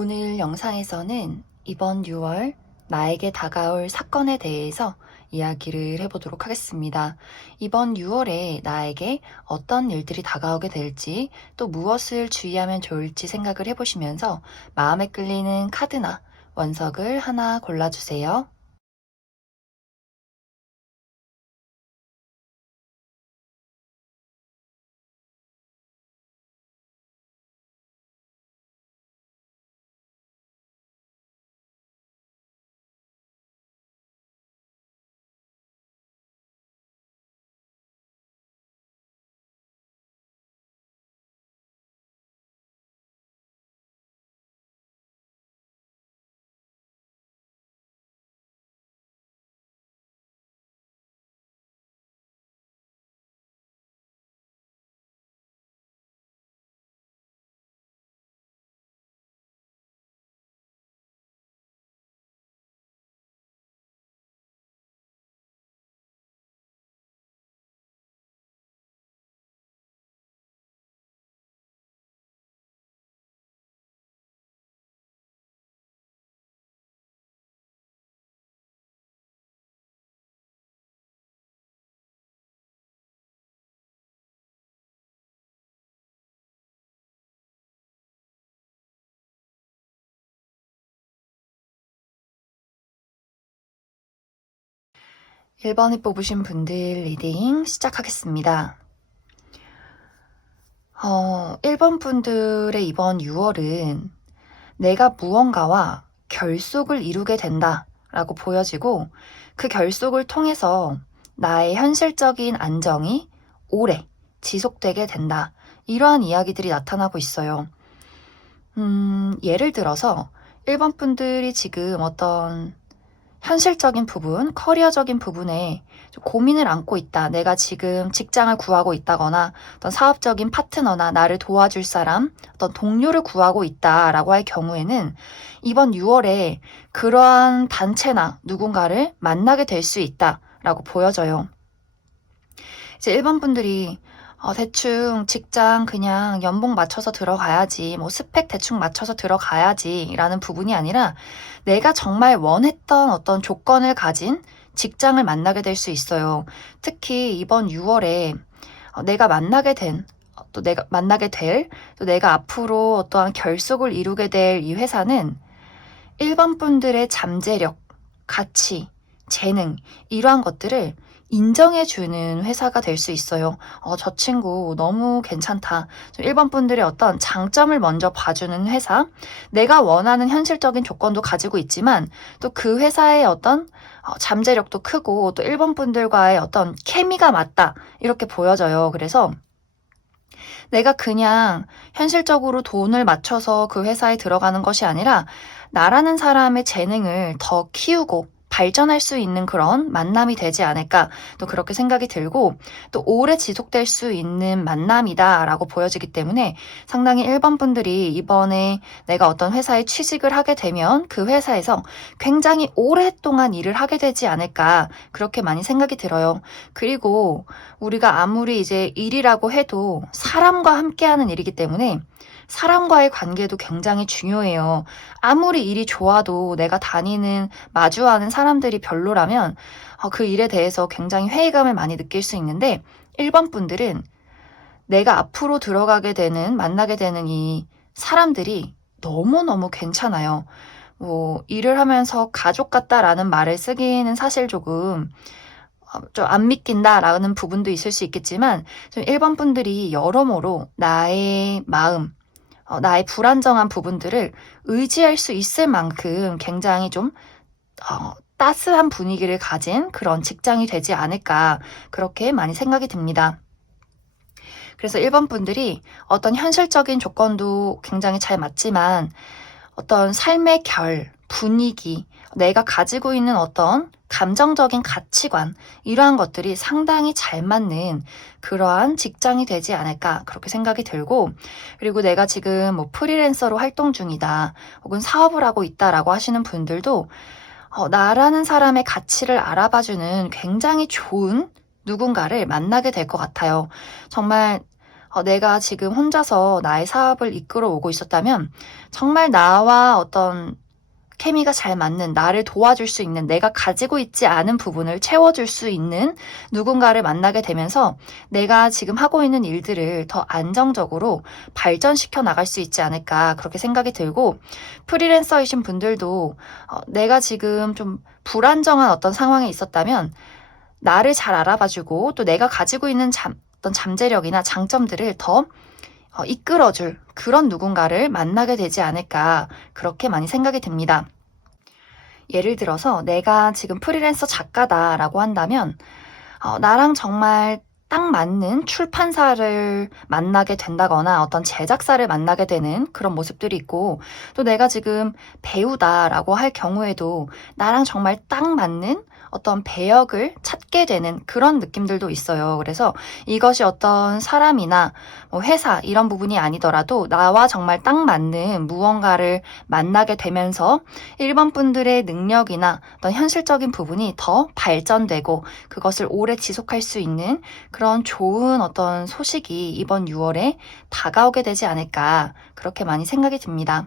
오늘 영상에서는 이번 6월 나에게 다가올 사건에 대해서 이야기를 해보도록 하겠습니다. 이번 6월에 나에게 어떤 일들이 다가오게 될지 또 무엇을 주의하면 좋을지 생각을 해보시면서 마음에 끌리는 카드나 원석을 하나 골라주세요. 1번을 뽑으신 분들 리딩 시작하겠습니다. 1번 분들의 이번 6월은 내가 무언가와 결속을 이루게 된다 라고 보여지고 그 결속을 통해서 나의 현실적인 안정이 오래 지속되게 된다. 이러한 이야기들이 나타나고 있어요. 예를 들어서 1번 분들이 지금 어떤 현실적인 부분, 커리어적인 부분에 좀 고민을 안고 있다. 내가 지금 직장을 구하고 있다거나 어떤 사업적인 파트너나 나를 도와줄 사람, 어떤 동료를 구하고 있다라고 할 경우에는 이번 6월에 그러한 단체나 누군가를 만나게 될 수 있다라고 보여져요. 이제 1번 분들이 대충 직장 그냥 연봉 맞춰서 들어가야지, 뭐 스펙 대충 맞춰서 들어가야지 라는 부분이 아니라 내가 정말 원했던 어떤 조건을 가진 직장을 만나게 될 수 있어요. 특히 이번 6월에 내가 만나게 된, 또 내가 만나게 될, 또 내가 앞으로 어떠한 결속을 이루게 될 이 회사는 1번 분들의 잠재력, 가치, 재능, 이러한 것들을 인정해주는 회사가 될 수 있어요. 저 친구 너무 괜찮다. 1번 분들의 어떤 장점을 먼저 봐주는 회사, 내가 원하는 현실적인 조건도 가지고 있지만 또 그 회사의 어떤 잠재력도 크고 또 1번 분들과의 어떤 케미가 맞다. 이렇게 보여져요. 그래서 내가 그냥 현실적으로 돈을 맞춰서 그 회사에 들어가는 것이 아니라 나라는 사람의 재능을 더 키우고 발전할 수 있는 그런 만남이 되지 않을까 또 그렇게 생각이 들고 또 오래 지속될 수 있는 만남이다라고 보여지기 때문에 상당히 1번 분들이 이번에 내가 어떤 회사에 취직을 하게 되면 그 회사에서 굉장히 오랫동안 일을 하게 되지 않을까 그렇게 많이 생각이 들어요. 그리고 우리가 아무리 이제 일이라고 해도 사람과 함께하는 일이기 때문에 사람과의 관계도 굉장히 중요해요. 아무리 일이 좋아도 내가 다니는, 마주하는 사람들이 별로라면 그 일에 대해서 굉장히 회의감을 많이 느낄 수 있는데 1번 분들은 내가 앞으로 들어가게 되는, 만나게 되는 이 사람들이 너무너무 괜찮아요. 뭐 일을 하면서 가족 같다라는 말을 쓰기는 사실 조금 좀 안 믿긴다라는 부분도 있을 수 있겠지만 좀 1번 분들이 여러모로 나의 마음, 나의 불안정한 부분들을 의지할 수 있을 만큼 굉장히 좀 따스한 분위기를 가진 그런 직장이 되지 않을까 그렇게 많이 생각이 듭니다. 그래서 1번 분들이 어떤 현실적인 조건도 굉장히 잘 맞지만 어떤 삶의 결, 분위기, 내가 가지고 있는 어떤 감정적인 가치관 이러한 것들이 상당히 잘 맞는 그러한 직장이 되지 않을까 그렇게 생각이 들고 그리고 내가 지금 뭐 프리랜서로 활동 중이다 혹은 사업을 하고 있다라고 하시는 분들도 나라는 사람의 가치를 알아봐주는 굉장히 좋은 누군가를 만나게 될 것 같아요. 정말 내가 지금 혼자서 나의 사업을 이끌어 오고 있었다면 정말 나와 어떤 케미가 잘 맞는, 나를 도와줄 수 있는, 내가 가지고 있지 않은 부분을 채워줄 수 있는 누군가를 만나게 되면서 내가 지금 하고 있는 일들을 더 안정적으로 발전시켜 나갈 수 있지 않을까 그렇게 생각이 들고, 프리랜서이신 분들도 내가 지금 좀 불안정한 어떤 상황에 있었다면 나를 잘 알아봐주고 또 내가 가지고 있는 어떤 잠재력이나 장점들을 더 이끌어줄 그런 누군가를 만나게 되지 않을까 그렇게 많이 생각이 듭니다. 예를 들어서 내가 지금 프리랜서 작가다라고 한다면 나랑 정말 딱 맞는 출판사를 만나게 된다거나 어떤 제작사를 만나게 되는 그런 모습들이 있고, 또 내가 지금 배우다라고 할 경우에도 나랑 정말 딱 맞는 어떤 배역을 찾게 되는 그런 느낌들도 있어요. 그래서 이것이 어떤 사람이나 뭐 회사 이런 부분이 아니더라도 나와 정말 딱 맞는 무언가를 만나게 되면서 일반 분들의 능력이나 어떤 현실적인 부분이 더 발전되고 그것을 오래 지속할 수 있는 그런 좋은 어떤 소식이 이번 6월에 다가오게 되지 않을까 그렇게 많이 생각이 듭니다.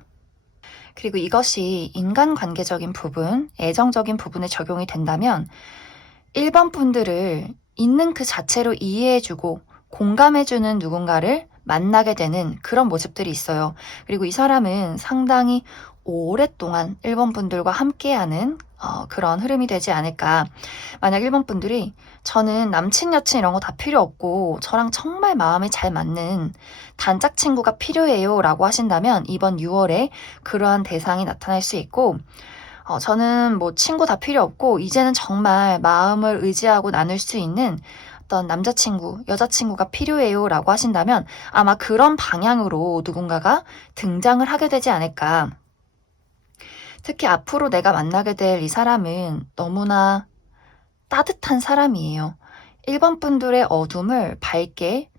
그리고 이것이 인간관계적인 부분, 애정적인 부분에 적용이 된다면 1번 분들을 있는 그 자체로 이해해주고 공감해주는 누군가를 만나게 되는 그런 모습들이 있어요. 그리고 이 사람은 상당히 오랫동안 1번 분들과 함께하는 그런 흐름이 되지 않을까. 만약 1번 분들이 저는 남친, 여친 이런 거 다 필요 없고 저랑 정말 마음이 잘 맞는 단짝 친구가 필요해요 라고 하신다면 이번 6월에 그러한 대상이 나타날 수 있고, 저는 뭐 친구 다 필요 없고 이제는 정말 마음을 의지하고 나눌 수 있는 어떤 남자친구, 여자친구가 필요해요 라고 하신다면 아마 그런 방향으로 누군가가 등장을 하게 되지 않을까. 특히 앞으로 내가 만나게 될 이 사람은 너무나 따뜻한 사람이에요. 1번 분들의 어둠을 밝게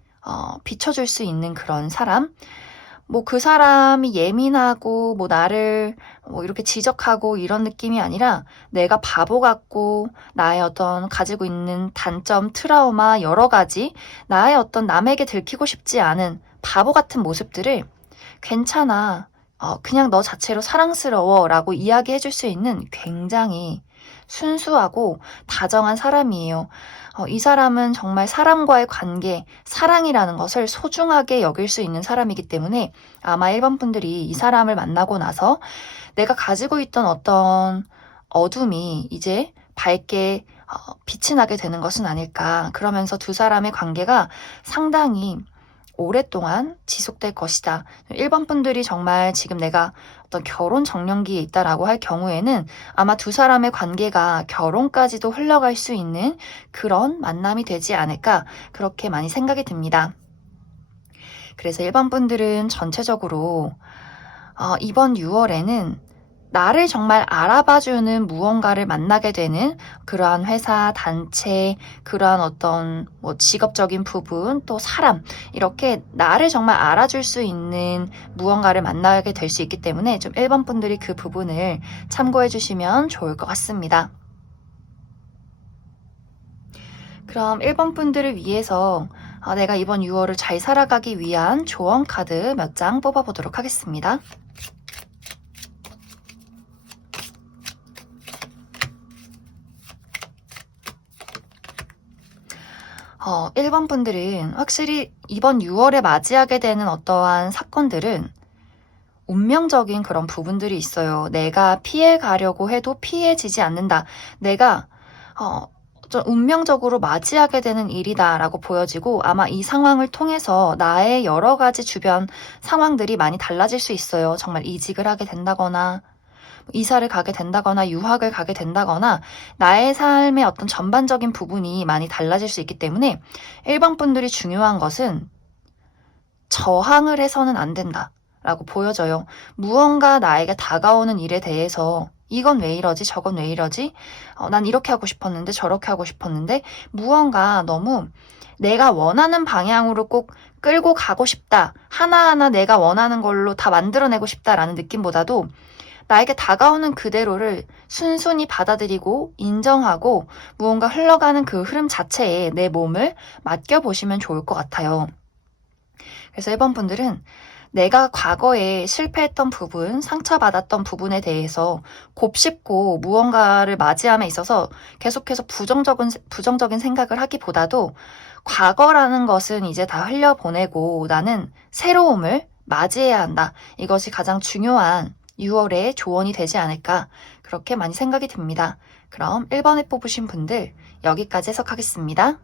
비춰줄 수 있는 그런 사람. 뭐 그 사람이 예민하고 뭐 나를 뭐 이렇게 지적하고 이런 느낌이 아니라 내가 바보 같고 나의 어떤 가지고 있는 단점, 트라우마 여러 가지 나의 어떤 남에게 들키고 싶지 않은 바보 같은 모습들을 괜찮아. 그냥 너 자체로 사랑스러워 라고 이야기해 줄 수 있는 굉장히 순수하고 다정한 사람이에요. 이 사람은 정말 사람과의 관계, 사랑이라는 것을 소중하게 여길 수 있는 사람이기 때문에 아마 1번 분들이 이 사람을 만나고 나서 내가 가지고 있던 어떤 어둠이 이제 밝게 빛이 나게 되는 것은 아닐까. 그러면서 두 사람의 관계가 상당히 오랫동안 지속될 것이다. 1번 분들이 정말 지금 내가 어떤 결혼 정년기에 있다라고 할 경우에는 아마 두 사람의 관계가 결혼까지도 흘러갈 수 있는 그런 만남이 되지 않을까 그렇게 많이 생각이 듭니다. 그래서 1번 분들은 전체적으로 이번 6월에는 나를 정말 알아봐주는 무언가를 만나게 되는 그러한 회사, 단체, 그러한 어떤 뭐 직업적인 부분, 또 사람, 이렇게 나를 정말 알아줄 수 있는 무언가를 만나게 될 수 있기 때문에 좀 1번 분들이 그 부분을 참고해 주시면 좋을 것 같습니다. 그럼 1번 분들을 위해서 내가 이번 6월을 잘 살아가기 위한 조언 카드 몇 장 뽑아보도록 하겠습니다. 1번 분들은 확실히 이번 6월에 맞이하게 되는 어떠한 사건들은 운명적인 그런 부분들이 있어요. 내가 피해 가려고 해도 피해지지 않는다. 내가 좀 운명적으로 맞이하게 되는 일이다라고 보여지고 아마 이 상황을 통해서 나의 여러 가지 주변 상황들이 많이 달라질 수 있어요. 정말 이직을 하게 된다거나 이사를 가게 된다거나 유학을 가게 된다거나 나의 삶의 어떤 전반적인 부분이 많이 달라질 수 있기 때문에 1번 분들이 중요한 것은 저항을 해서는 안 된다라고 보여져요. 무언가 나에게 다가오는 일에 대해서 이건 왜 이러지? 저건 왜 이러지? 난 이렇게 하고 싶었는데 저렇게 하고 싶었는데 무언가 너무 내가 원하는 방향으로 꼭 끌고 가고 싶다. 하나하나 내가 원하는 걸로 다 만들어내고 싶다라는 느낌보다도 나에게 다가오는 그대로를 순순히 받아들이고 인정하고 무언가 흘러가는 그 흐름 자체에 내 몸을 맡겨보시면 좋을 것 같아요. 그래서 1번 분들은 내가 과거에 실패했던 부분, 상처받았던 부분에 대해서 곱씹고 무언가를 맞이함에 있어서 계속해서 부정적인 생각을 하기보다도 과거라는 것은 이제 다 흘려보내고 나는 새로움을 맞이해야 한다. 이것이 가장 중요한 6월의 조언이 되지 않을까 그렇게 많이 생각이 듭니다. 그럼 1번에 뽑으신 분들 여기까지 해석하겠습니다.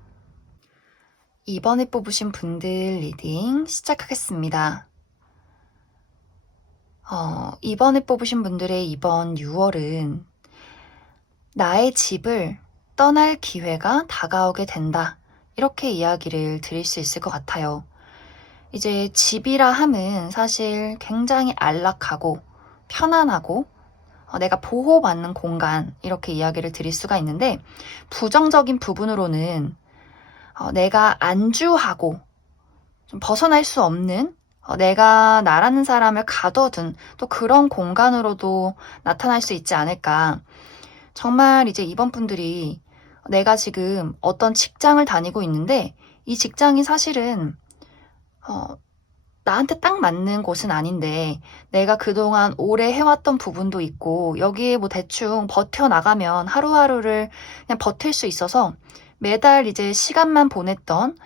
2번에 뽑으신 분들 리딩 시작하겠습니다. 2번에 뽑으신 분들의 이번 6월은 나의 집을 떠날 기회가 다가오게 된다. 이렇게 이야기를 드릴 수 있을 것 같아요. 이제 집이라 함은 사실 굉장히 안락하고 편안하고 내가 보호받는 공간 이렇게 이야기를 드릴 수가 있는데 부정적인 부분으로는 내가 안주하고 좀 벗어날 수 없는 내가 나라는 사람을 가둬둔 또 그런 공간으로도 나타날 수 있지 않을까. 정말 이제 이번 분들이 내가 지금 어떤 직장을 다니고 있는데 이 직장이 사실은 나한테 딱 맞는 곳은 아닌데 내가 그동안 오래 해왔던 부분도 있고 여기에 뭐 대충 버텨나가면 하루하루를 그냥 버틸 수 있어서 매달 이제 시간만 보냈던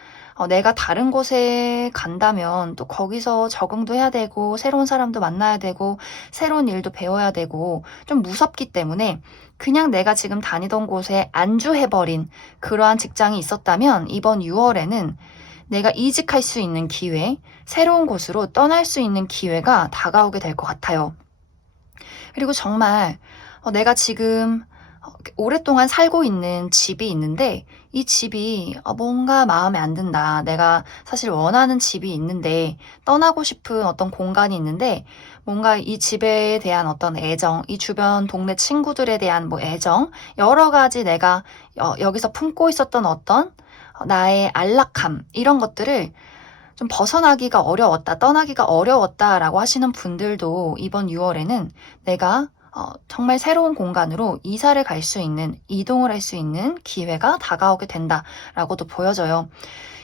내가 다른 곳에 간다면 또 거기서 적응도 해야 되고 새로운 사람도 만나야 되고 새로운 일도 배워야 되고 좀 무섭기 때문에 그냥 내가 지금 다니던 곳에 안주해버린 그러한 직장이 있었다면 이번 6월에는 내가 이직할 수 있는 기회, 새로운 곳으로 떠날 수 있는 기회가 다가오게 될 것 같아요. 그리고 정말 내가 지금 오랫동안 살고 있는 집이 있는데 이 집이 뭔가 마음에 안 든다. 내가 사실 원하는 집이 있는데 떠나고 싶은 어떤 공간이 있는데 뭔가 이 집에 대한 어떤 애정, 이 주변 동네 친구들에 대한 뭐 애정, 여러 가지 내가 여기서 품고 있었던 어떤 나의 안락함 이런 것들을 좀 벗어나기가 어려웠다, 떠나기가 어려웠다라고 하시는 분들도 이번 6월에는 내가 정말 새로운 공간으로 이사를 갈 수 있는, 이동을 할 수 있는 기회가 다가오게 된다라고도 보여져요.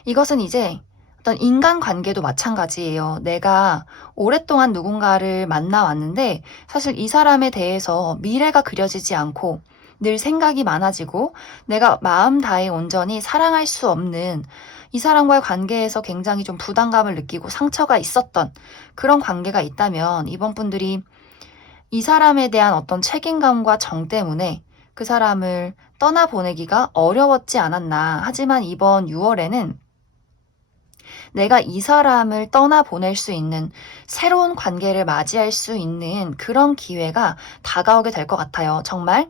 이것은 이제 어떤 인간관계도 마찬가지예요. 내가 오랫동안 누군가를 만나왔는데 사실 이 사람에 대해서 미래가 그려지지 않고 늘 생각이 많아지고 내가 마음 다해 온전히 사랑할 수 없는 이 사람과의 관계에서 굉장히 좀 부담감을 느끼고 상처가 있었던 그런 관계가 있다면 이번 분들이 이 사람에 대한 어떤 책임감과 정 때문에 그 사람을 떠나보내기가 어려웠지 않았나. 하지만 이번 6월에는 내가 이 사람을 떠나보낼 수 있는 새로운 관계를 맞이할 수 있는 그런 기회가 다가오게 될 것 같아요. 정말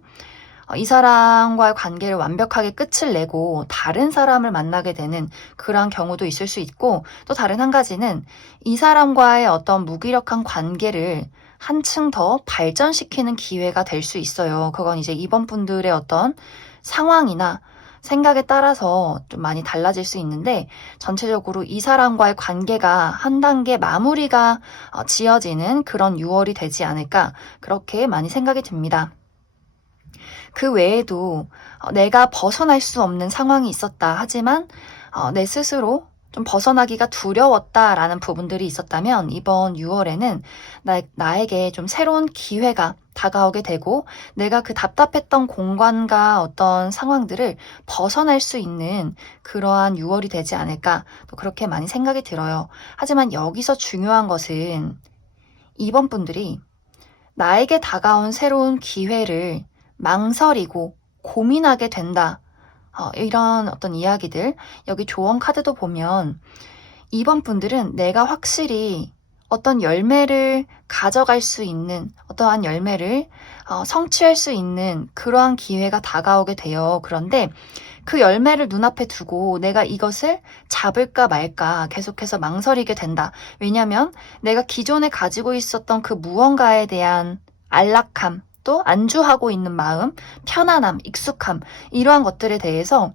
이 사람과의 관계를 완벽하게 끝을 내고 다른 사람을 만나게 되는 그런 경우도 있을 수 있고 또 다른 한 가지는 이 사람과의 어떤 무기력한 관계를 한층 더 발전시키는 기회가 될 수 있어요. 그건 이제 이번 분들의 어떤 상황이나 생각에 따라서 좀 많이 달라질 수 있는데 전체적으로 이 사람과의 관계가 한 단계 마무리가 지어지는 그런 6월이 되지 않을까 그렇게 많이 생각이 듭니다. 그 외에도 내가 벗어날 수 없는 상황이 있었다. 하지만 내 스스로 좀 벗어나기가 두려웠다라는 부분들이 있었다면 이번 6월에는 나에게 좀 새로운 기회가 다가오게 되고 내가 그 답답했던 공간과 어떤 상황들을 벗어날 수 있는 그러한 6월이 되지 않을까 또 그렇게 많이 생각이 들어요. 하지만 여기서 중요한 것은 이번 분들이 나에게 다가온 새로운 기회를 망설이고 고민하게 된다. 이런 어떤 이야기들, 여기 조언 카드도 보면 이번 분들은 내가 확실히 어떤 열매를 가져갈 수 있는, 어떠한 열매를 성취할 수 있는 그러한 기회가 다가오게 돼요. 그런데 그 열매를 눈앞에 두고 내가 이것을 잡을까 말까 계속해서 망설이게 된다. 왜냐하면 내가 기존에 가지고 있었던 그 무언가에 대한 안락함, 또 안주하고 있는 마음, 편안함, 익숙함 이러한 것들에 대해서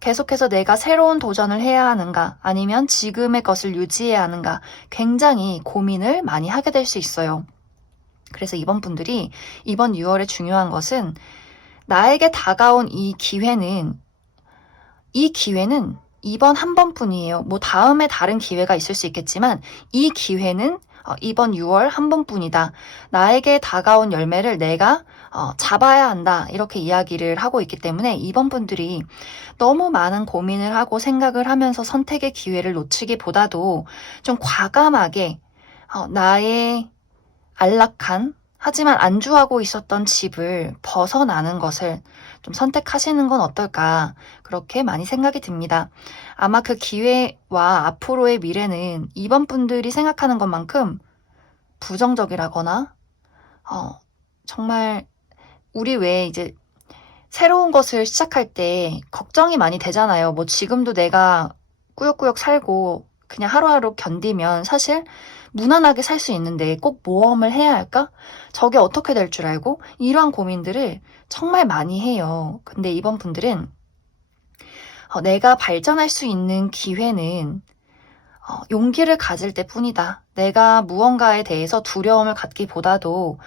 계속해서 내가 새로운 도전을 해야 하는가 아니면 지금의 것을 유지해야 하는가 굉장히 고민을 많이 하게 될 수 있어요. 그래서 이번 분들이 이번 6월에 중요한 것은 나에게 다가온 이 기회는 이번 한 번뿐이에요. 뭐 다음에 다른 기회가 있을 수 있겠지만 이 기회는 이번 6월 한 번뿐이다. 나에게 다가온 열매를 내가 잡아야 한다. 이렇게 이야기를 하고 있기 때문에 이번 분들이 너무 많은 고민을 하고 생각을 하면서 선택의 기회를 놓치기보다도 좀 과감하게 나의 안락한 하지만 안주하고 있었던 집을 벗어나는 것을 좀 선택하시는 건 어떨까 그렇게 많이 생각이 듭니다. 아마 그 기회와 앞으로의 미래는 이번 분들이 생각하는 것만큼 부정적이라거나 정말 우리 왜 이제 새로운 것을 시작할 때 걱정이 많이 되잖아요. 뭐 지금도 내가 꾸역꾸역 살고 그냥 하루하루 견디면 사실 무난하게 살 수 있는데 꼭 모험을 해야 할까? 저게 어떻게 될 줄 알고? 이러한 고민들을 정말 많이 해요. 근데 이번 분들은 내가 발전할 수 있는 기회는 용기를 가질 때뿐이다. 내가 무언가에 대해서 두려움을 갖기보다도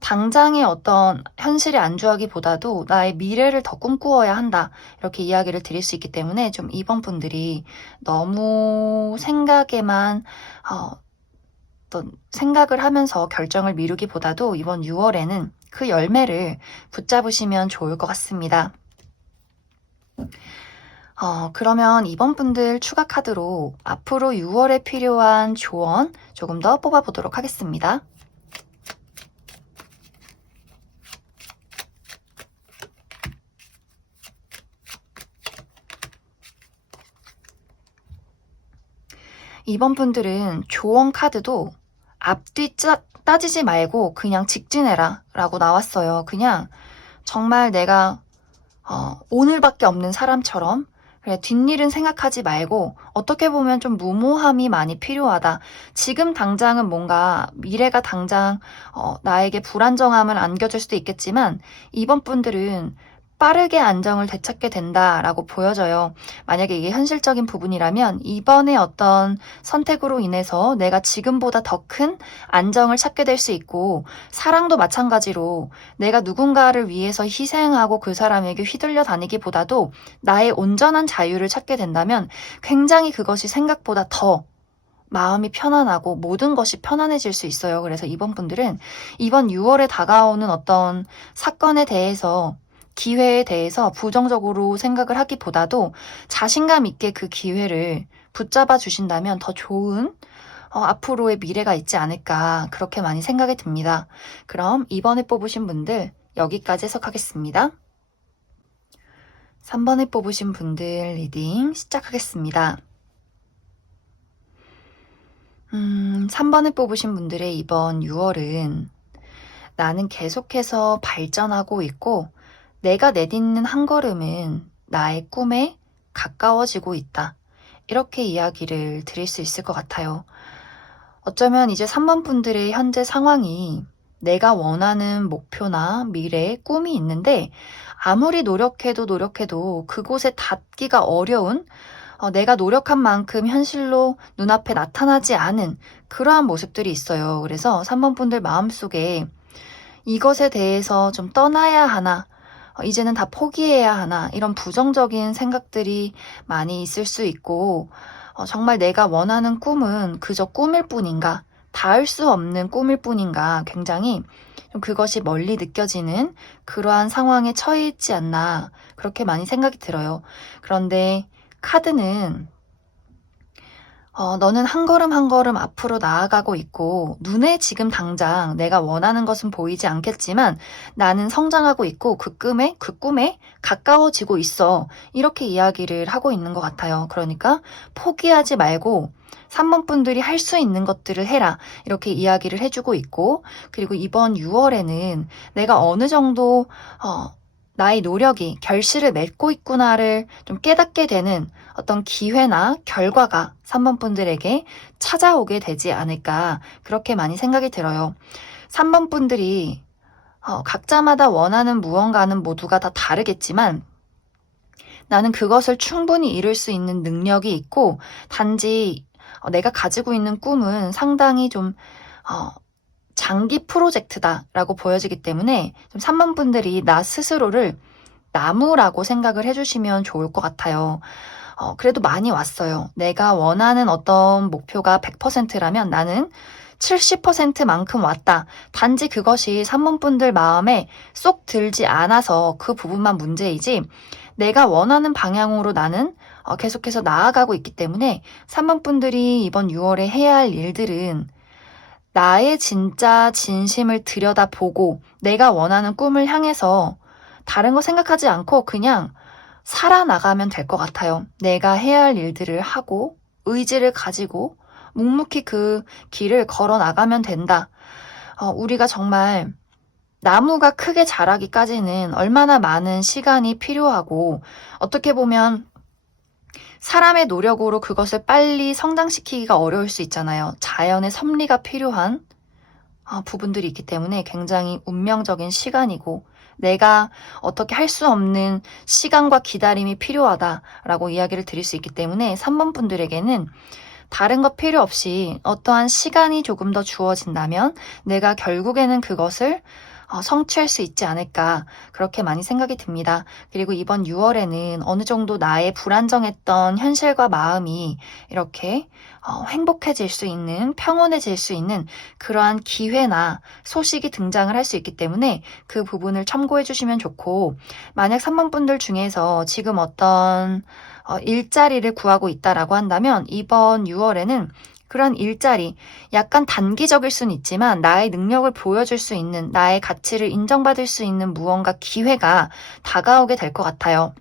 당장의 어떤 현실에 안주하기보다도 나의 미래를 더 꿈꾸어야 한다. 이렇게 이야기를 드릴 수 있기 때문에 좀 이번 분들이 너무 생각에만 어떤 생각을 하면서 결정을 미루기보다도 이번 6월에는 그 열매를 붙잡으시면 좋을 것 같습니다. 그러면 이번 분들 추가 카드로 앞으로 6월에 필요한 조언 조금 더 뽑아보도록 하겠습니다. 이번 분들은 조언 카드도 앞뒤 따지지 말고 그냥 직진해라 라고 나왔어요. 그냥 정말 내가 오늘밖에 없는 사람처럼 그래, 뒷일은 생각하지 말고 어떻게 보면 좀 무모함이 많이 필요하다. 지금 당장은 뭔가 미래가 당장 나에게 불안정함을 안겨줄 수도 있겠지만 이번 분들은 빠르게 안정을 되찾게 된다라고 보여져요. 만약에 이게 현실적인 부분이라면 이번에 어떤 선택으로 인해서 내가 지금보다 더 큰 안정을 찾게 될 수 있고 사랑도 마찬가지로 내가 누군가를 위해서 희생하고 그 사람에게 휘둘려 다니기보다도 나의 온전한 자유를 찾게 된다면 굉장히 그것이 생각보다 더 마음이 편안하고 모든 것이 편안해질 수 있어요. 그래서 이번 분들은 이번 6월에 다가오는 어떤 사건에 대해서 기회에 대해서 부정적으로 생각을 하기보다도 자신감 있게 그 기회를 붙잡아 주신다면 더 좋은 앞으로의 미래가 있지 않을까 그렇게 많이 생각이 듭니다. 그럼 이번에 뽑으신 분들 여기까지 해석하겠습니다. 3번에 뽑으신 분들 리딩 시작하겠습니다. 3번에 뽑으신 분들의 이번 6월은 나는 계속해서 발전하고 있고 내가 내딛는 한 걸음은 나의 꿈에 가까워지고 있다. 이렇게 이야기를 드릴 수 있을 것 같아요. 어쩌면 이제 3번 분들의 현재 상황이 내가 원하는 목표나 미래, 꿈이 있는데 아무리 노력해도 그곳에 닿기가 어려운 내가 노력한 만큼 현실로 눈앞에 나타나지 않은 그러한 모습들이 있어요. 그래서 3번 분들 마음속에 이것에 대해서 좀 떠나야 하나, 이제는 다 포기해야 하나 이런 부정적인 생각들이 많이 있을 수 있고 정말 내가 원하는 꿈은 그저 꿈일 뿐인가 닿을 수 없는 꿈일 뿐인가 굉장히 좀 그것이 멀리 느껴지는 그러한 상황에 처해 있지 않나 그렇게 많이 생각이 들어요. 그런데 카드는 너는 한 걸음 한 걸음 앞으로 나아가고 있고 눈에 지금 당장 내가 원하는 것은 보이지 않겠지만 나는 성장하고 있고 그 꿈에 가까워지고 있어. 이렇게 이야기를 하고 있는 것 같아요. 그러니까 포기하지 말고 3번 분들이 할 수 있는 것들을 해라. 이렇게 이야기를 해주고 있고 그리고 이번 6월에는 내가 어느 정도 나의 노력이 결실을 맺고 있구나를 좀 깨닫게 되는 어떤 기회나 결과가 3번 분들에게 찾아오게 되지 않을까 그렇게 많이 생각이 들어요. 3번 분들이 각자마다 원하는 무언가는 모두가 다 다르겠지만 나는 그것을 충분히 이룰 수 있는 능력이 있고 단지 내가 가지고 있는 꿈은 상당히 좀 장기 프로젝트다라고 보여지기 때문에 좀 3번 분들이 나 스스로를 나무라고 생각을 해주시면 좋을 것 같아요. 그래도 많이 왔어요. 내가 원하는 어떤 목표가 100%라면 나는 70%만큼 왔다. 단지 그것이 산문분들 마음에 쏙 들지 않아서 그 부분만 문제이지 내가 원하는 방향으로 나는 계속해서 나아가고 있기 때문에 산문분들이 이번 6월에 해야 할 일들은 나의 진짜 진심을 들여다보고 내가 원하는 꿈을 향해서 다른 거 생각하지 않고 그냥 살아나가면 될 것 같아요. 내가 해야 할 일들을 하고 의지를 가지고 묵묵히 그 길을 걸어 나가면 된다. 우리가 정말 나무가 크게 자라기까지는 얼마나 많은 시간이 필요하고 어떻게 보면 사람의 노력으로 그것을 빨리 성장시키기가 어려울 수 있잖아요. 자연의 섭리가 필요한 부분들이 있기 때문에 굉장히 운명적인 시간이고 내가 어떻게 할 수 없는 시간과 기다림이 필요하다라고 이야기를 드릴 수 있기 때문에 3번 분들에게는 다른 것 필요 없이 어떠한 시간이 조금 더 주어진다면 내가 결국에는 그것을 성취할 수 있지 않을까 그렇게 많이 생각이 듭니다. 그리고 이번 6월에는 어느 정도 나의 불안정했던 현실과 마음이 이렇게 행복해질 수 있는 평온해질 수 있는 그러한 기회나 소식이 등장을 할 수 있기 때문에 그 부분을 참고해 주시면 좋고 만약 3번 분들 중에서 지금 어떤 일자리를 구하고 있다라고 한다면 이번 6월에는 그런 일자리, 약간 단기적일 수는 있지만 나의 능력을 보여줄 수 있는, 나의 가치를 인정받을 수 있는 무언가 기회가 다가오게 될 것 같아요.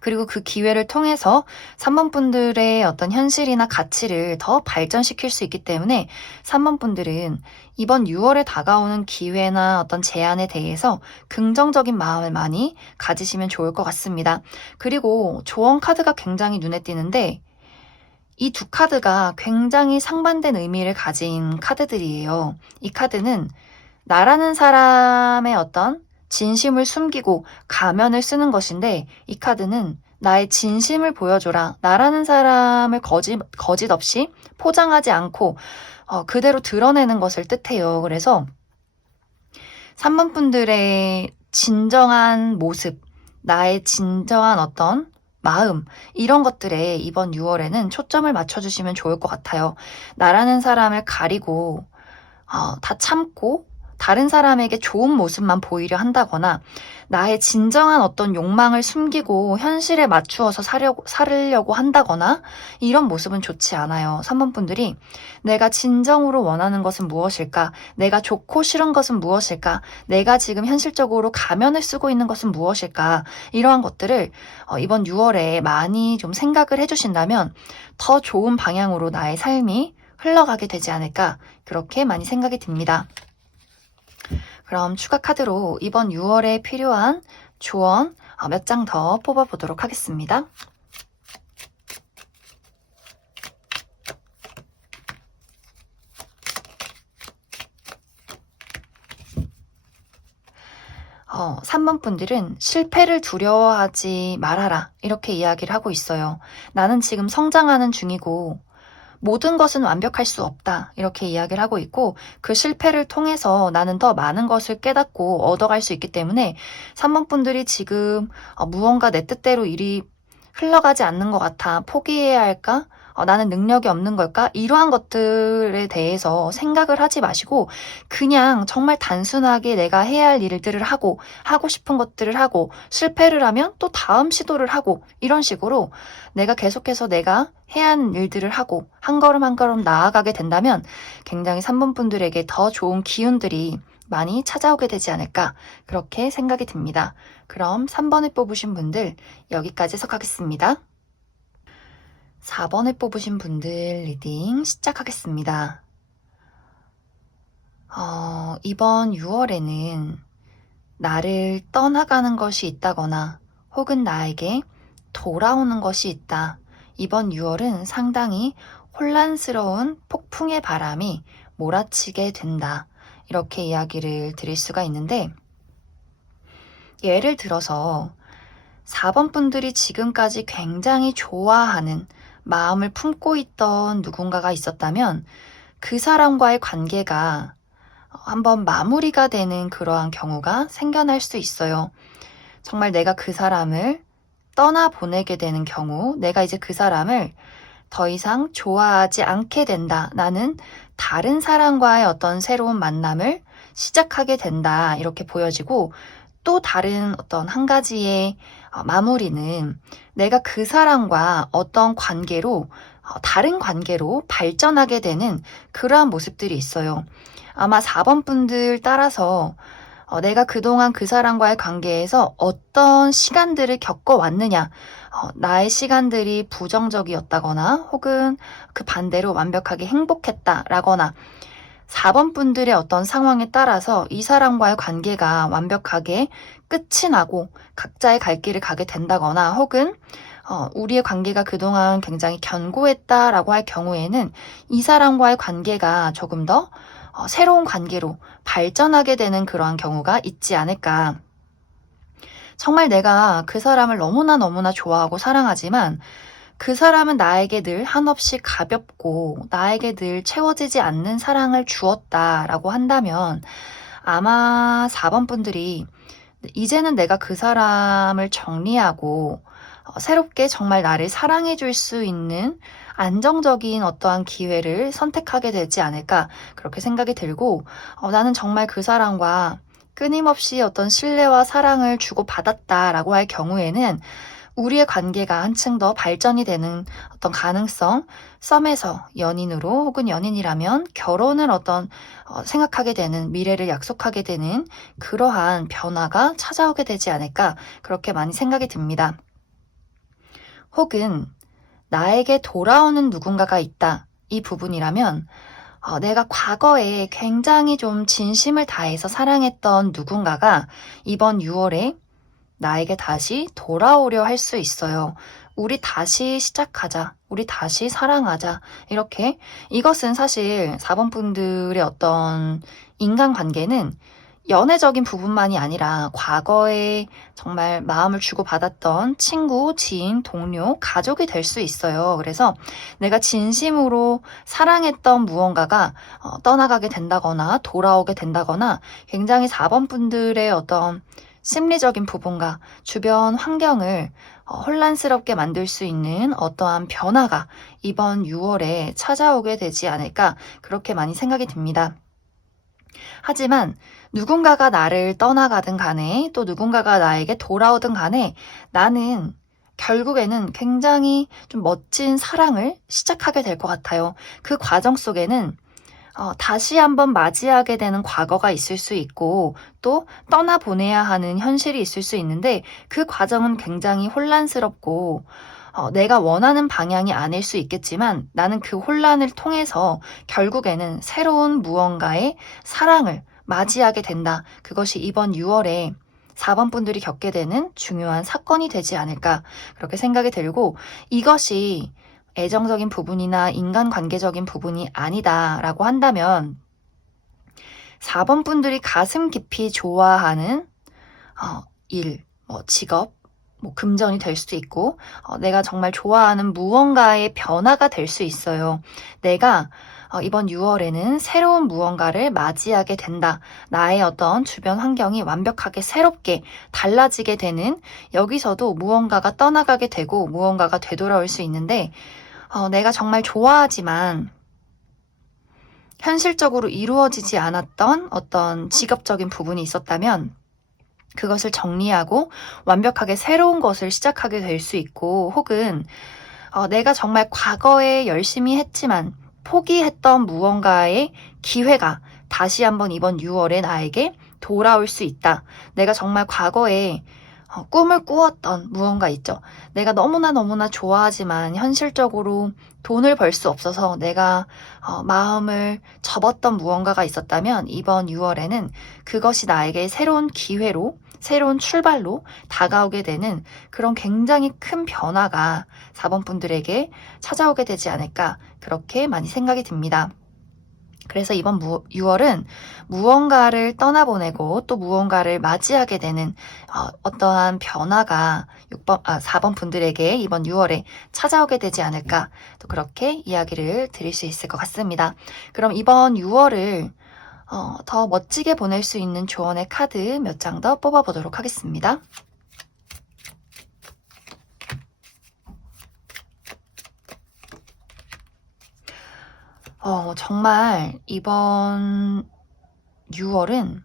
그리고 그 기회를 통해서 3번 분들의 어떤 현실이나 가치를 더 발전시킬 수 있기 때문에 3번 분들은 이번 6월에 다가오는 기회나 어떤 제안에 대해서 긍정적인 마음을 많이 가지시면 좋을 것 같습니다. 그리고 조언 카드가 굉장히 눈에 띄는데 이 두 카드가 굉장히 상반된 의미를 가진 카드들이에요. 이 카드는 나라는 사람의 어떤 진심을 숨기고 가면을 쓰는 것인데 이 카드는 나의 진심을 보여줘라. 나라는 사람을 거짓 없이 포장하지 않고 그대로 드러내는 것을 뜻해요. 그래서 3번 분들의 진정한 모습, 나의 진정한 어떤 마음, 이런 것들에 이번 6월에는 초점을 맞춰주시면 좋을 것 같아요. 나라는 사람을 가리고, 다 참고, 다른 사람에게 좋은 모습만 보이려 한다거나, 나의 진정한 어떤 욕망을 숨기고 현실에 맞추어서 살려고 한다거나, 이런 모습은 좋지 않아요. 3번 분들이 내가 진정으로 원하는 것은 무엇일까? 내가 좋고 싫은 것은 무엇일까? 내가 지금 현실적으로 가면을 쓰고 있는 것은 무엇일까? 이러한 것들을 이번 6월에 많이 좀 생각을 해주신다면 더 좋은 방향으로 나의 삶이 흘러가게 되지 않을까? 그렇게 많이 생각이 듭니다. 그럼 추가 카드로 이번 6월에 필요한 조언 몇 장 더 뽑아보도록 하겠습니다. 어, 3번 분들은 실패를 두려워하지 말아라 이렇게 이야기를 하고 있어요. 나는 지금 성장하는 중이고 모든 것은 완벽할 수 없다. 이렇게 이야기를 하고 있고 그 실패를 통해서 나는 더 많은 것을 깨닫고 얻어갈 수 있기 때문에 3번 분들이 지금 무언가 내 뜻대로 일이 흘러가지 않는 것 같아. 포기해야 할까? 나는 능력이 없는 걸까? 이러한 것들에 대해서 생각을 하지 마시고 그냥 정말 단순하게 내가 해야 할 일들을 하고 싶은 것들을 하고 실패를 하면 또 다음 시도를 하고 이런 식으로 내가 계속해서 내가 해야 하는 일들을 하고 한 걸음 한 걸음 나아가게 된다면 굉장히 3번 분들에게 더 좋은 기운들이 많이 찾아오게 되지 않을까 그렇게 생각이 듭니다. 그럼 3번을 뽑으신 분들 여기까지 해석하겠습니다. 4번을 뽑으신 분들 리딩 시작하겠습니다. 이번 6월에는 나를 떠나가는 것이 있다거나 혹은 나에게 돌아오는 것이 있다. 이번 6월은 상당히 혼란스러운 폭풍의 바람이 몰아치게 된다. 이렇게 이야기를 드릴 수가 있는데 예를 들어서 4번 분들이 지금까지 굉장히 좋아하는 마음을 품고 있던 누군가가 있었다면 그 사람과의 관계가 한번 마무리가 되는 그러한 경우가 생겨날 수 있어요. 정말 내가 그 사람을 떠나보내게 되는 경우, 내가 이제 그 사람을 더 이상 좋아하지 않게 된다. 나는 다른 사람과의 어떤 새로운 만남을 시작하게 된다. 이렇게 보여지고, 또 다른 어떤 한 가지의 마무리는 내가 그 사람과 어떤 관계로, 다른 관계로 발전하게 되는 그러한 모습들이 있어요. 아마 4번 분들 따라서 내가 그동안 그 사람과의 관계에서 어떤 시간들을 겪어왔느냐, 나의 시간들이 부정적이었다거나 혹은 그 반대로 완벽하게 행복했다라거나 4번 분들의 어떤 상황에 따라서 이 사람과의 관계가 완벽하게 끝이 나고 각자의 갈 길을 가게 된다거나 혹은 우리의 관계가 그동안 굉장히 견고했다라고 할 경우에는 이 사람과의 관계가 조금 더 새로운 관계로 발전하게 되는 그러한 경우가 있지 않을까. 정말 내가 그 사람을 너무나 좋아하고 사랑하지만 그 사람은 나에게 늘 한없이 가볍고 나에게 늘 채워지지 않는 사랑을 주었다라고 한다면 아마 4번 분들이 이제는 내가 그 사람을 정리하고 새롭게 정말 나를 사랑해 줄 수 있는 안정적인 어떠한 기회를 선택하게 되지 않을까 그렇게 생각이 들고 나는 정말 그 사람과 끊임없이 어떤 신뢰와 사랑을 주고받았다라고 할 경우에는 우리의 관계가 한층 더 발전이 되는 어떤 가능성, 썸에서 연인으로 혹은 연인이라면 결혼을 어떤 생각하게 되는 미래를 약속하게 되는 그러한 변화가 찾아오게 되지 않을까 그렇게 많이 생각이 듭니다. 혹은 나에게 돌아오는 누군가가 있다. 이 부분이라면 내가 과거에 굉장히 좀 진심을 다해서 사랑했던 누군가가 이번 6월에 나에게 다시 돌아오려 할 수 있어요. 우리 다시 시작하자. 우리 다시 사랑하자. 이렇게 이것은 사실 4번 분들의 어떤 인간관계는 연애적인 부분만이 아니라 과거에 정말 마음을 주고받았던 친구, 지인, 동료, 가족이 될 수 있어요. 그래서 내가 진심으로 사랑했던 무언가가 떠나가게 된다거나 돌아오게 된다거나 굉장히 4번 분들의 어떤 심리적인 부분과 주변 환경을 혼란스럽게 만들 수 있는 어떠한 변화가 이번 6월에 찾아오게 되지 않을까 그렇게 많이 생각이 듭니다. 하지만 누군가가 나를 떠나가든 간에 또 누군가가 나에게 돌아오든 간에 나는 결국에는 굉장히 좀 멋진 사랑을 시작하게 될 것 같아요. 그 과정 속에는 다시 한번 맞이하게 되는 과거가 있을 수 있고 또 떠나보내야 하는 현실이 있을 수 있는데 그 과정은 굉장히 혼란스럽고 내가 원하는 방향이 아닐 수 있겠지만 나는 그 혼란을 통해서 결국에는 새로운 무언가의 사랑을 맞이하게 된다. 그것이 이번 6월에 4번 분들이 겪게 되는 중요한 사건이 되지 않을까 그렇게 생각이 들고 이것이 애정적인 부분이나 인간관계적인 부분이 아니다라고 한다면 4번 분들이 가슴 깊이 좋아하는 일, 직업, 금전이 될 수도 있고 내가 정말 좋아하는 무언가의 변화가 될 수 있어요. 내가 이번 6월에는 새로운 무언가를 맞이하게 된다. 나의 어떤 주변 환경이 완벽하게 새롭게 달라지게 되는 여기서도 무언가가 떠나가게 되고 무언가가 되돌아올 수 있는데 내가 정말 좋아하지만 현실적으로 이루어지지 않았던 어떤 직업적인 부분이 있었다면 그것을 정리하고 완벽하게 새로운 것을 시작하게 될 수 있고 혹은 내가 정말 과거에 열심히 했지만 포기했던 무언가의 기회가 다시 한번 이번 6월에 나에게 돌아올 수 있다. 내가 정말 과거에 꿈을 꾸었던 무언가 있죠. 내가 너무나 좋아하지만 현실적으로 돈을 벌 수 없어서 내가 마음을 접었던 무언가가 있었다면 이번 6월에는 그것이 나에게 새로운 기회로 새로운 출발로 다가오게 되는 그런 굉장히 큰 변화가 4번 분들에게 찾아오게 되지 않을까 그렇게 많이 생각이 듭니다. 그래서 이번 6월은 무언가를 떠나보내고 또 무언가를 맞이하게 되는 어떠한 변화가 4번 분들에게 이번 6월에 찾아오게 되지 않을까 또 그렇게 이야기를 드릴 수 있을 것 같습니다. 그럼 이번 6월을 더 멋지게 보낼 수 있는 조언의 카드 몇 장 더 뽑아보도록 하겠습니다. 정말 이번 6월은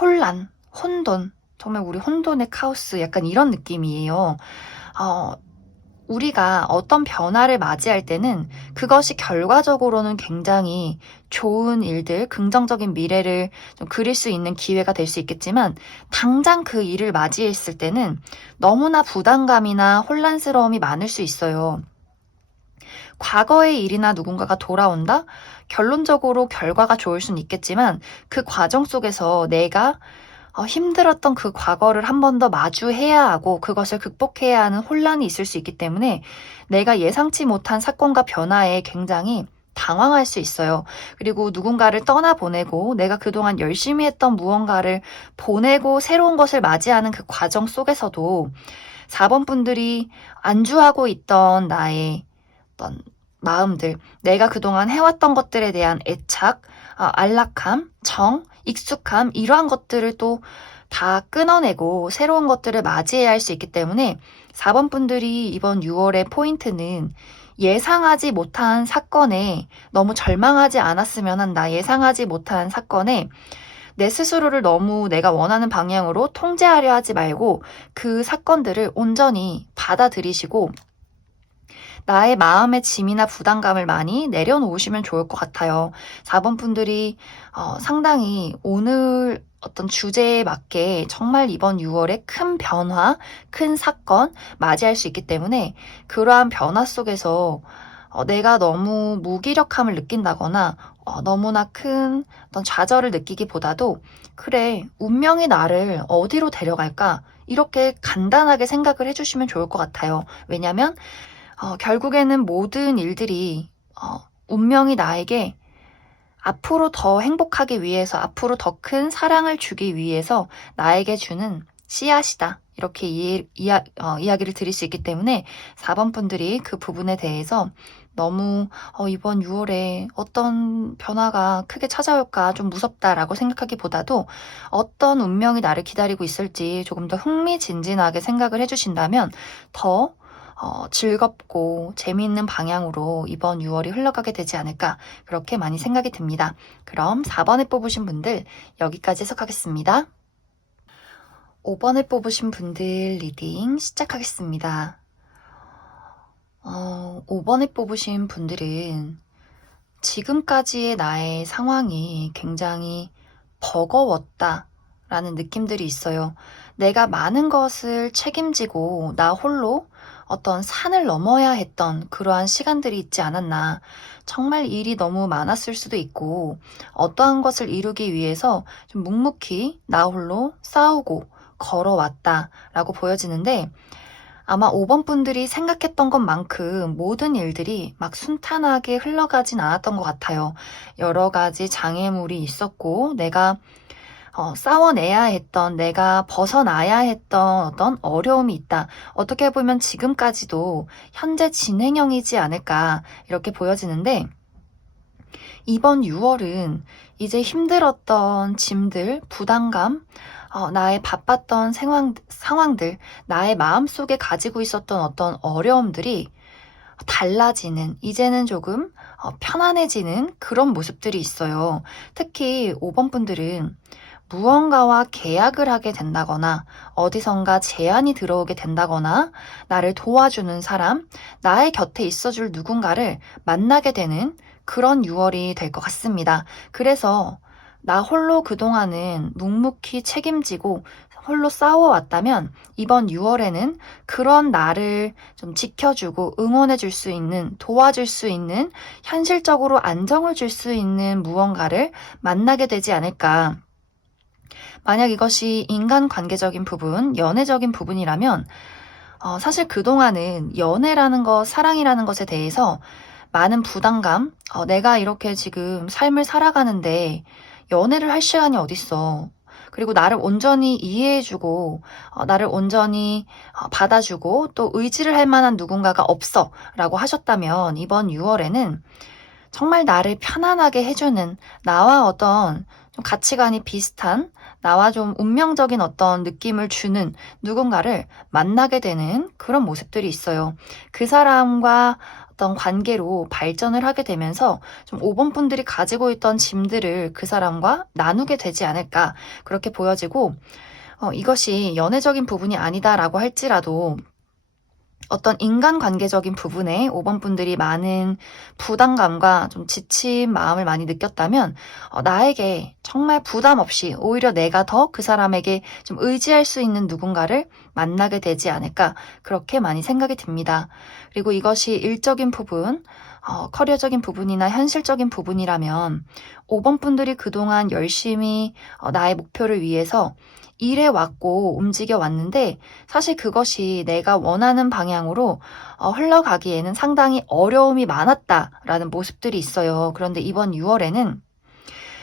혼란, 혼돈, 정말 우리 혼돈의 카오스 약간 이런 느낌이에요. 어, 우리가 어떤 변화를 맞이할 때는 그것이 결과적으로는 굉장히 좋은 일들, 긍정적인 미래를 좀 그릴 수 있는 기회가 될 수 있겠지만, 당장 그 일을 맞이했을 때는 너무나 부담감이나 혼란스러움이 많을 수 있어요. 과거의 일이나 누군가가 돌아온다? 결론적으로 결과가 좋을 수는 있겠지만, 그 과정 속에서 내가 힘들었던 그 과거를 한 번 더 마주해야 하고 그것을 극복해야 하는 혼란이 있을 수 있기 때문에 내가 예상치 못한 사건과 변화에 굉장히 당황할 수 있어요. 그리고 누군가를 떠나보내고 내가 그동안 열심히 했던 무언가를 보내고 새로운 것을 맞이하는 그 과정 속에서도 4번 분들이 안주하고 있던 나의 어떤 마음들, 내가 그동안 해왔던 것들에 대한 애착, 안락함, 정, 익숙함, 이러한 것들을 또 다 끊어내고 새로운 것들을 맞이해야 할 수 있기 때문에 4번 분들이 이번 6월의 포인트는 예상하지 못한 사건에 너무 절망하지 않았으면 한다. 예상하지 못한 사건에 내 스스로를 너무 내가 원하는 방향으로 통제하려 하지 말고 그 사건들을 온전히 받아들이시고 나의 마음의 짐이나 부담감을 많이 내려놓으시면 좋을 것 같아요. 4번 분들이 상당히 오늘 어떤 주제에 맞게 정말 이번 6월에 큰 변화, 큰 사건 맞이할 수 있기 때문에 그러한 변화 속에서 내가 너무 무기력함을 느낀다거나 너무나 큰 어떤 좌절을 느끼기보다도 그래, 운명이 나를 어디로 데려갈까? 이렇게 간단하게 생각을 해주시면 좋을 것 같아요. 왜냐면 결국에는 모든 일들이 운명이 나에게 앞으로 더 행복하기 위해서, 앞으로 더 큰 사랑을 주기 위해서 나에게 주는 씨앗이다. 이렇게 이야기를 드릴 수 있기 때문에 4번 분들이 그 부분에 대해서 너무 이번 6월에 어떤 변화가 크게 찾아올까 좀 무섭다라고 생각하기보다도 어떤 운명이 나를 기다리고 있을지 조금 더 흥미진진하게 생각을 해주신다면 더 즐겁고 재미있는 방향으로 이번 6월이 흘러가게 되지 않을까 그렇게 많이 생각이 듭니다. 그럼 4번에 뽑으신 분들 여기까지 해석하겠습니다. 5번에 뽑으신 분들 리딩 시작하겠습니다. 5번에 뽑으신 분들은 지금까지의 나의 상황이 굉장히 버거웠다라는 느낌들이 있어요. 내가 많은 것을 책임지고 나 홀로 어떤 산을 넘어야 했던 그러한 시간들이 있지 않았나. 정말 일이 너무 많았을 수도 있고 어떠한 것을 이루기 위해서 좀 묵묵히 나 홀로 싸우고 걸어왔다라고 보여지는데 아마 5번 분들이 생각했던 것만큼 모든 일들이 막 순탄하게 흘러가진 않았던 것 같아요. 여러 가지 장애물이 있었고 내가 싸워내야 했던, 내가 벗어나야 했던 어떤 어려움이 있다. 어떻게 보면 지금까지도 현재 진행형이지 않을까 이렇게 보여지는데 이번 6월은 이제 힘들었던 짐들, 부담감, 나의 바빴던 상황들, 나의 마음속에 가지고 있었던 어떤 어려움들이 달라지는, 이제는 조금 편안해지는 그런 모습들이 있어요. 특히 5번 분들은 무언가와 계약을 하게 된다거나 어디선가 제안이 들어오게 된다거나 나를 도와주는 사람, 나의 곁에 있어줄 누군가를 만나게 되는 그런 6월이 될 것 같습니다. 그래서 나 홀로 그동안은 묵묵히 책임지고 홀로 싸워왔다면 이번 6월에는 그런 나를 좀 지켜주고 응원해줄 수 있는, 도와줄 수 있는, 현실적으로 안정을 줄 수 있는 무언가를 만나게 되지 않을까. 만약 이것이 인간관계적인 부분, 연애적인 부분이라면 사실 그동안은 연애라는 것, 사랑이라는 것에 대해서 많은 부담감, 내가 이렇게 지금 삶을 살아가는데 연애를 할 시간이 어딨어. 그리고 나를 온전히 이해해주고 나를 온전히 받아주고 또 의지를 할 만한 누군가가 없어 라고 하셨다면 이번 6월에는 정말 나를 편안하게 해주는 나와 어떤 좀 가치관이 비슷한 나와 좀 운명적인 어떤 느낌을 주는 누군가를 만나게 되는 그런 모습들이 있어요. 그 사람과 어떤 관계로 발전을 하게 되면서 좀 5번 분들이 가지고 있던 짐들을 그 사람과 나누게 되지 않을까 그렇게 보여지고 이것이 연애적인 부분이 아니다라고 할지라도 어떤 인간관계적인 부분에 5번 분들이 많은 부담감과 좀 지친 마음을 많이 느꼈다면 나에게 정말 부담 없이 오히려 내가 더 그 사람에게 좀 의지할 수 있는 누군가를 만나게 되지 않을까 그렇게 많이 생각이 듭니다. 그리고 이것이 일적인 부분, 커리어적인 부분이나 현실적인 부분이라면 5번 분들이 그동안 열심히 나의 목표를 위해서 일해왔고 움직여왔는데 사실 그것이 내가 원하는 방향으로 흘러가기에는 상당히 어려움이 많았다라는 모습들이 있어요. 그런데 이번 6월에는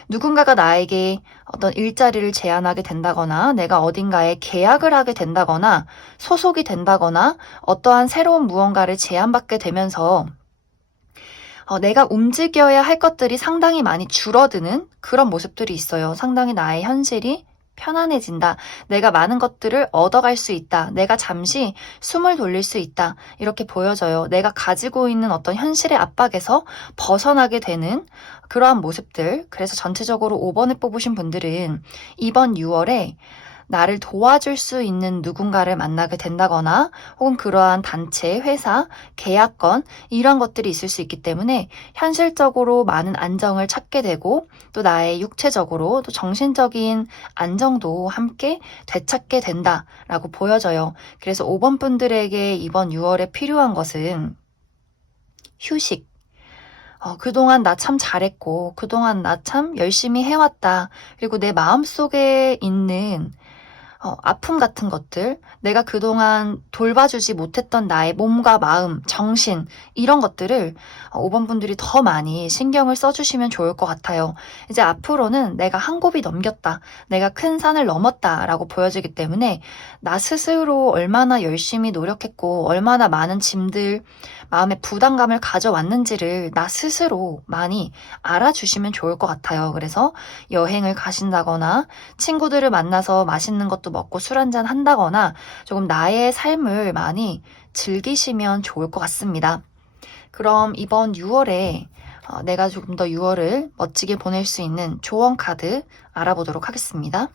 누군가가 나에게 어떤 일자리를 제안하게 된다거나 내가 어딘가에 계약을 하게 된다거나 소속이 된다거나 어떠한 새로운 무언가를 제안받게 되면서 내가 움직여야 할 것들이 상당히 많이 줄어드는 그런 모습들이 있어요. 상당히 나의 현실이 편안해진다. 내가 많은 것들을 얻어갈 수 있다. 내가 잠시 숨을 돌릴 수 있다. 이렇게 보여져요. 내가 가지고 있는 어떤 현실의 압박에서 벗어나게 되는 그러한 모습들. 그래서 전체적으로 5번을 뽑으신 분들은 이번 6월에 나를 도와줄 수 있는 누군가를 만나게 된다거나 혹은 그러한 단체, 회사, 계약건 이런 것들이 있을 수 있기 때문에 현실적으로 많은 안정을 찾게 되고 또 나의 육체적으로 또 정신적인 안정도 함께 되찾게 된다라고 보여져요. 그래서 5번 분들에게 이번 6월에 필요한 것은 휴식. 그동안 나 참 잘했고 그동안 나 참 열심히 해왔다. 그리고 내 마음속에 있는 아픔 같은 것들, 내가 그동안 돌봐주지 못했던 나의 몸과 마음, 정신, 이런 것들을 5번 분들이 더 많이 신경을 써주시면 좋을 것 같아요. 이제 앞으로는 내가 한 곱이 넘겼다, 내가 큰 산을 넘었다 라고 보여지기 때문에 나 스스로 얼마나 열심히 노력했고, 얼마나 많은 짐들, 마음의 부담감을 가져왔는지를 나 스스로 많이 알아주시면 좋을 것 같아요. 그래서 여행을 가신다거나 친구들을 만나서 맛있는 것도 먹고 술 한잔 한다거나 조금 나의 삶을 많이 즐기시면 좋을 것 같습니다. 그럼 이번 6월에 내가 조금 더 6월을 멋지게 보낼 수 있는 조언 카드 알아보도록 하겠습니다.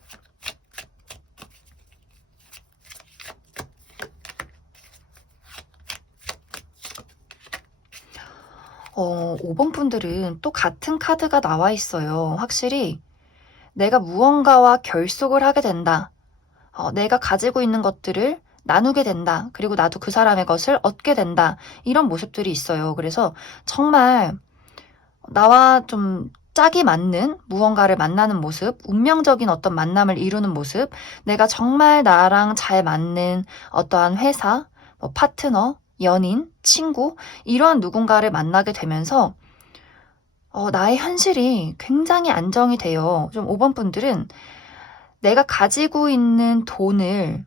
5번 분들은 또 같은 카드가 나와 있어요. 확실히 내가 무언가와 결속을 하게 된다. 내가 가지고 있는 것들을 나누게 된다. 그리고 나도 그 사람의 것을 얻게 된다. 이런 모습들이 있어요. 그래서 정말 나와 좀 짝이 맞는 무언가를 만나는 모습, 운명적인 어떤 만남을 이루는 모습, 내가 정말 나랑 잘 맞는 어떠한 회사, 파트너, 연인, 친구, 이러한 누군가를 만나게 되면서 나의 현실이 굉장히 안정이 돼요. 좀 5번 분들은 내가 가지고 있는 돈을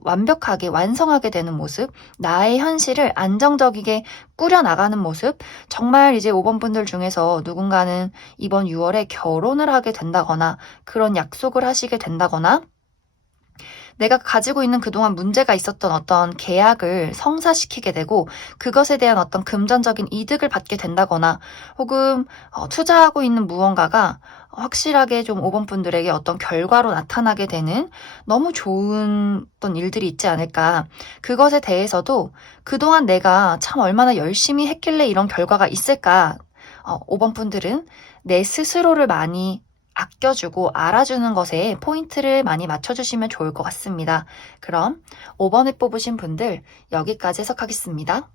완벽하게 완성하게 되는 모습, 나의 현실을 안정적이게 꾸려나가는 모습, 정말 이제 5번 분들 중에서 누군가는 이번 6월에 결혼을 하게 된다거나 그런 약속을 하시게 된다거나 내가 가지고 있는 그동안 문제가 있었던 어떤 계약을 성사시키게 되고 그것에 대한 어떤 금전적인 이득을 받게 된다거나 혹은 투자하고 있는 무언가가 확실하게 좀 5번 분들에게 어떤 결과로 나타나게 되는 너무 좋은 어떤 일들이 있지 않을까. 그것에 대해서도 그동안 내가 참 얼마나 열심히 했길래 이런 결과가 있을까. 5번 분들은 내 스스로를 많이 아껴주고 알아주는 것에 포인트를 많이 맞춰주시면 좋을 것 같습니다. 그럼 5번을 뽑으신 분들 여기까지 해석하겠습니다.